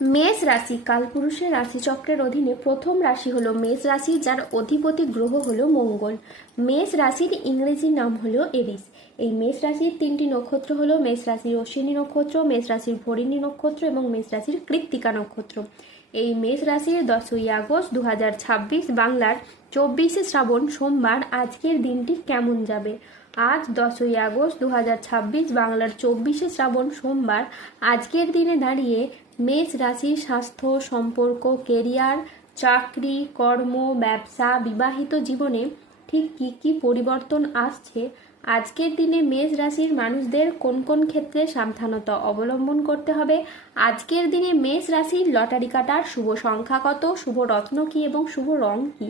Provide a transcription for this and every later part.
মেষ রাশি কালপুরুষের রাশিচক্রের অধীনে প্রথম রাশি হলো মেষ রাশি, যার অধিপতি গ্রহ হলো মঙ্গল। মেষ রাশির ইংরেজি নাম হলো এরিস। এই মেষ রাশির তিনটি নক্ষত্র হলো মেষ রাশির অশ্বিনী নক্ষত্র, মেষ রাশির ভরিণী নক্ষত্র এবং মেষ রাশির কৃত্তিকা নক্ষত্র। এই মেষ রাশির 10ই আগস্ট 2026 বাংলার 24শে শ্রাবণ সোমবার আজকের দিনটি কেমন যাবে। আজ 10ই আগস্ট 2026 বাংলার 24শে শ্রাবণ সোমবার আজকের দিনে দাঁড়িয়ে মেষ রাশির স্বাস্থ্য, সম্পর্ক, কেরিয়ার, চাকরি, কর্ম, ব্যবসা, বিবাহিত জীবনে ঠিক কী কী পরিবর্তন আসছে। আজকের দিনে মেষ রাশির মানুষদের কোন কোন ক্ষেত্রে সাবধানতা অবলম্বন করতে হবে। আজকের দিনে মেষ রাশির লটারি কাটার শুভ সংখ্যা কত, শুভ রত্ন কী এবং শুভ রং কী।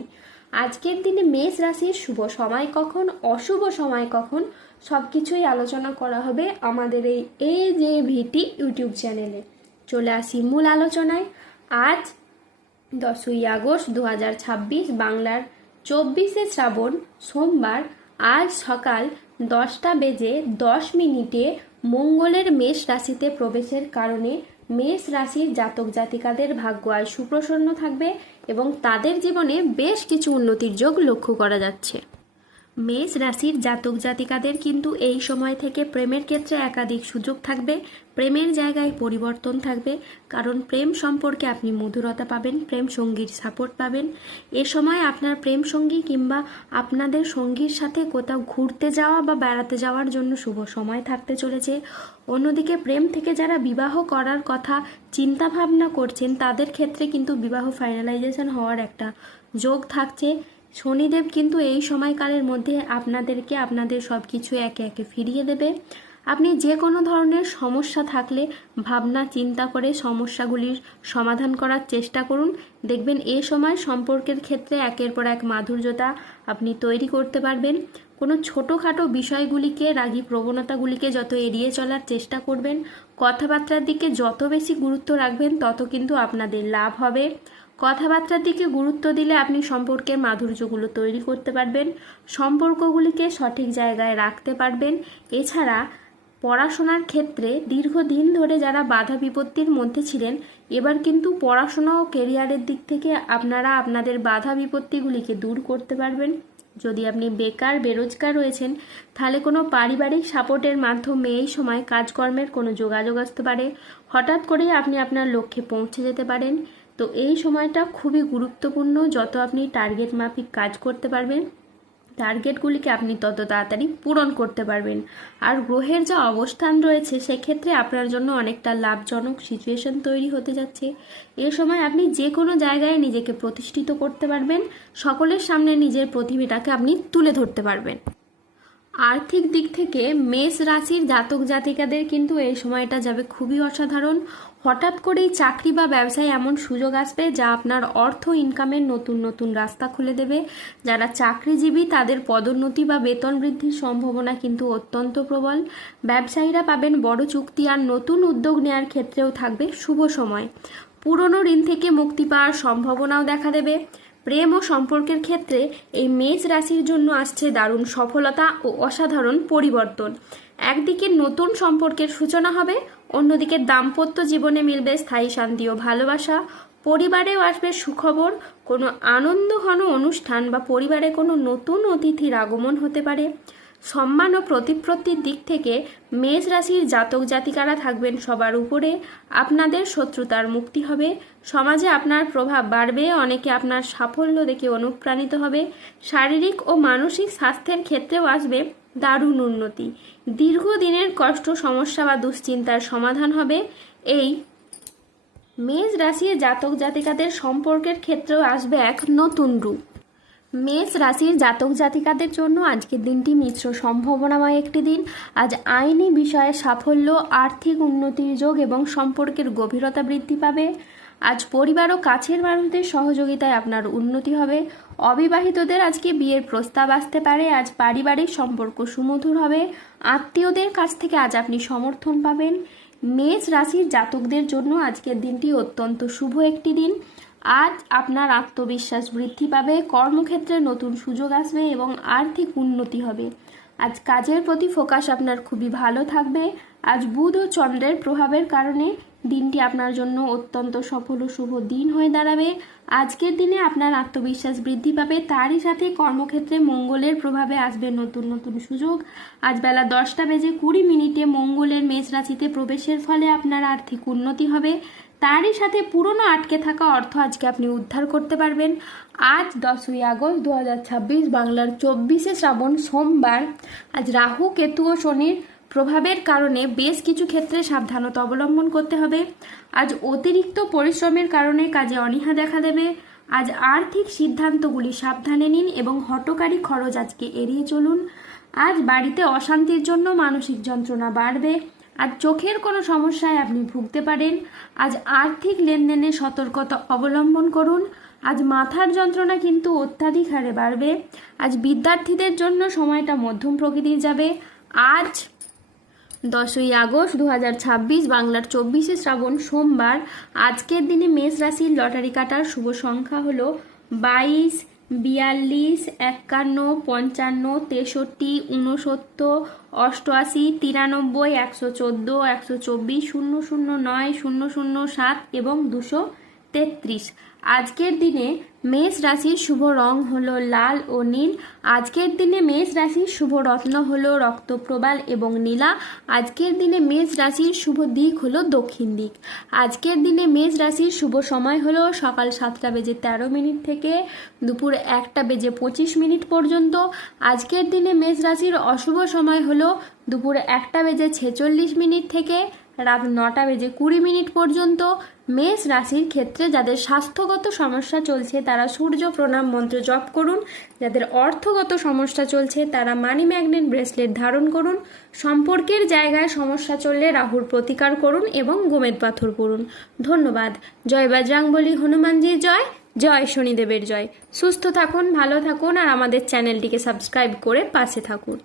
আজকের দিনে মেষ রাশির শুভ সময় কখন, অশুভ সময় কখন, সব কিছুই আলোচনা করা হবে আমাদের এই যে ভিটি ইউটিউব চ্যানেলে। চলে আসি মূল আলোচনায়। আজ 10ই আগস্ট 2026 বাংলার 24শে শ্রাবণ সোমবার আজ সকাল 10:10 মঙ্গলের মেষ রাশিতে প্রবেশের কারণে মেষ রাশির জাতক জাতিকাদের ভাগ্য আজ সুপ্রসন্ন থাকবে এবং তাদের জীবনে বেশ কিছু উন্নতির যোগ লক্ষ্য করা যাচ্ছে। মেষ রাশির জাতক জাতিকাদের কিন্তু এই সময় থেকে প্রেমের ক্ষেত্রে একাধিক সুযোগ থাকবে, প্রেমের জায়গায় পরিবর্তন থাকবে, কারণ প্রেম সম্পর্কে আপনি মধুরতা পাবেন, প্রেম সঙ্গীর সাপোর্ট পাবেন। এ সময় আপনার প্রেম সঙ্গী কিংবা আপনাদের সঙ্গীর সাথে কোথাও ঘুরতে যাওয়া বা বেড়াতে যাওয়ার জন্য শুভ সময় থাকতে চলেছে। অন্যদিকে প্রেম থেকে যারা বিবাহ করার কথা চিন্তা ভাবনা করছেন তাদের ক্ষেত্রে কিন্তু বিবাহ ফাইনালাইজেশন হওয়ার একটা যোগ থাকছে। শনিদেব কিন্তু এই সময়কালের মধ্যে আপনাদেরকে আপনাদের সব কিছু একে একে ফিরিয়ে দেবে। আপনি যে কোনো ধরনের সমস্যা থাকলে ভাবনা চিন্তা করে সমস্যাগুলির সমাধান করার চেষ্টা করুন। দেখবেন এই সময় সম্পর্কের ক্ষেত্রে একের পর এক মাধুর্যতা আপনি তৈরি করতে পারবেন। কোনো ছোটোখাটো বিষয়গুলিকে, রাগী প্রবণতাগুলিকে যত এড়িয়ে চলার চেষ্টা করবেন, কথাবার্তার দিকে যত বেশি গুরুত্ব রাখবেন তত কিন্তু আপনাদের লাভ হবে। কথাবার্তার দিকে গুরুত্ব দিলে আপনি সম্পর্কের মাধুর্যগুলো তৈরি করতে পারবেন, সম্পর্কগুলিকে সঠিক জায়গায় রাখতে পারবেন। এছাড়া পড়াশোনার ক্ষেত্রে দীর্ঘদিন ধরে যারা বাধা বিপত্তির মধ্যে ছিলেন, এবার কিন্তু পড়াশোনা ও কেরিয়ারের দিক থেকে আপনারা আপনাদের বাধা বিপত্তিগুলিকে দূর করতে পারবেন। যদি আপনি বেকার বেরোজগার রয়েছেন তাহলে কোনো পারিবারিক সাপোর্টের মাধ্যমে এই সময় কাজকর্মের কোনো যোগাযোগ আসতে পারে, হঠাৎ করেই আপনি আপনার লক্ষ্যে পৌঁছে যেতে পারেন। তো এই সময়টা খুবই গুরুত্বপূর্ণ, যত আপনি টার্গেট মাফিক কাজ করতে পারবেন টার্গেটগুলিকে আপনি তত তাড়াতাড়ি পূরণ করতে পারবেন। আর গ্রহের যা অবস্থান রয়েছে সেক্ষেত্রে আপনার জন্য অনেকটা লাভজনক সিচুয়েশন তৈরি হতে যাচ্ছে। এ সময় আপনি যে কোনো জায়গায় নিজেকে প্রতিষ্ঠিত করতে পারবেন, সকলের সামনে নিজের প্রতিভাটাকে আপনি তুলে ধরতে পারবেন। আর্থিক দিক থেকে মেষ রাশির জাতক জাতিকাদের কিন্তু এই সময়টা যাবে খুবই অসাধারণ। হঠাৎ করেই চাকরি বা ব্যবসায় এমন সুযোগ আসবে যা আপনার অর্থ ইনকামের নতুন নতুন রাস্তা খুলে দেবে। যারা চাকরিজীবী তাদের পদোন্নতি বা বেতন বৃদ্ধির সম্ভাবনা কিন্তু অত্যন্ত প্রবল। ব্যবসায়ীরা পাবেন বড় চুক্তি, আর নতুন উদ্যোগ নেওয়ার ক্ষেত্রেও থাকবে শুভ সময়। পুরনো ঋণ থেকে মুক্তি পাওয়ার সম্ভাবনাও দেখা দেবে। প্রেম ও সম্পর্কের ক্ষেত্রে এই মেষ রাশির জন্য আসছে দারুণ সফলতা ও অসাধারণ পরিবর্তন। একদিকে নতুন সম্পর্কের সূচনা হবে, অন্যদিকে দাম্পত্য জীবনে মিলবে স্থায়ী শান্তি ও ভালোবাসা। পরিবারেও আসবে সুখবর, কোনো আনন্দঘন অনুষ্ঠান বা পরিবারে কোনো নতুন অতিথির আগমন হতে পারে। সম্মান ও প্রতিপত্তির দিক থেকে মেষ রাশির জাতক জাতিকারা থাকবেন সবার উপরে। আপনাদের শত্রুতার মুক্তি হবে, সমাজে আপনার প্রভাব বাড়বে, অনেকে আপনার সাফল্য দেখে অনুপ্রাণিত হবে। শারীরিক ও মানসিক স্বাস্থ্যের ক্ষেত্রেও আসবে দারুণ উন্নতি। দীর্ঘদিনের কষ্ট, সমস্যা বা দুশ্চিন্তার সমাধান হবে। এই মেষ রাশির জাতক জাতিকাদের সম্পর্কের ক্ষেত্রেও আসবে এক নতুন রূপ। মেষ রাশির জাতক জাতিকাদের জন্য আজকের দিনটি মিশ্র সম্ভাবনাময় একটি দিন। আজ আইনি বিষয়ে সাফল্য, আর্থিক উন্নতির যোগ এবং সম্পর্কের গভীরতা বৃদ্ধি পাবে। আজ পরিবার ও কাছের মানুষদের সহযোগিতায় আপনার উন্নতি হবে। অবিবাহিতদের আজকে বিয়ের প্রস্তাব আসতে পারে। আজ পারিবারিক সম্পর্ক সুমধুর হবে। আত্মীয়দের কাছ থেকে আজ আপনি সমর্থন পাবেন। মেষ রাশির জাতকদের জন্য আজকের দিনটি অত্যন্ত শুভ একটি দিন। আজ আপনার আত্মবিশ্বাস বৃদ্ধি পাবে, কর্মক্ষেত্রে নতুন সুযোগ আসবে এবং আর্থিক উন্নতি হবে। আজ কাজের প্রতি ফোকাস আপনার খুবই ভালো থাকবে। আজ বুধ ও চন্দ্রের প্রভাবের কারণে দিনটি আপনার জন্য অত্যন্ত সফল ও শুভ দিন হয়ে দাঁড়াবে। আজকের দিনে আপনার আত্মবিশ্বাস বৃদ্ধি পাবে, তারই সাথে কর্মক্ষেত্রে মঙ্গলের প্রভাবে আসবে নতুন নতুন সুযোগ। আজ বেলা 10:20 মঙ্গলের মেষ রাশিতে প্রবেশের ফলে আপনার আর্থিক উন্নতি হবে, তারই সাথে পুরনো আটকে থাকা অর্থ আজকে আপনি উদ্ধার করতে পারবেন। আজ 10ই আগস্ট 2026 বাংলার 24শে শ্রাবণ সোমবার। আজ রাহু, কেতু ও শনির প্রভাবের কারণে বেশ কিছু ক্ষেত্রে সাবধানতা অবলম্বন করতে হবে। আজ অতিরিক্ত পরিশ্রমের কারণে কাজে অনীহা দেখা দেবে। আজ আর্থিক সিদ্ধান্তগুলি সাবধানে নিন এবং হঠকারী খরচ আজকে এড়িয়ে চলুন। আজ বাড়িতে অশান্তির জন্য মানসিক যন্ত্রণা বাড়বে। আজ চোখের কোনো সমস্যায় আপনি ভুগতে পারেন। আজ আর্থিক লেনদেনে সতর্কতা অবলম্বন করুন। আজ মাথার যন্ত্রণা কিন্তু অত্যাধিক হারে বাড়বে। আজ বিদ্যার্থীদের জন্য সময়টা মধ্যম প্রকৃতির যাবে। আজ 10ই আগস্ট 2026 বাংলার 24শে শ্রাবণ সোমবার। আজকের দিনে মেষ রাশির লটারি কাটার শুভ সংখ্যা হলো 22, 42, 51, 55, 63, 69, 88, 93, 114, 124, 009, 007 এবং 233। আজকের দিনে মেষ রাশির শুভ রং হলো লাল ও নীল। আজকের দিনে মেষ রাশির শুভ রত্ন হলো রক্তপ্রবাল এবং নীলা। আজকের দিনে মেষ রাশির শুভ দিক হলো দক্ষিণ দিক। আজকের দিনে মেষ রাশির শুভ সময় হলো সকাল 7:13 থেকে দুপুর 1:25 পর্যন্ত। আজকের দিনে মেষ রাশির অশুভ সময় হলো দুপুর 1:46 থেকে রাত 9:20 পর্যন্ত। মেষ রাশির ক্ষেত্রে যাদের স্বাস্থ্যগত সমস্যা চলছে তারা সূর্য প্রণাম মন্ত্র জপ করুন। যাদের অর্থগত সমস্যা চলছে তারা মানি ম্যাগনেট ব্রেসলেট ধারণ করুন। সম্পর্কের জায়গায় সমস্যা চললে রাহুর প্রতিকার করুন এবং গোমেদ পাথর পড়ুন। ধন্যবাদ। জয় বজরংবলী, হনুমানজির জয়, জয় শনিদেবের জয়। সুস্থ থাকুন, ভালো থাকুন আর আমাদের চ্যানেলটিকে সাবস্ক্রাইব করে পাশে থাকুন।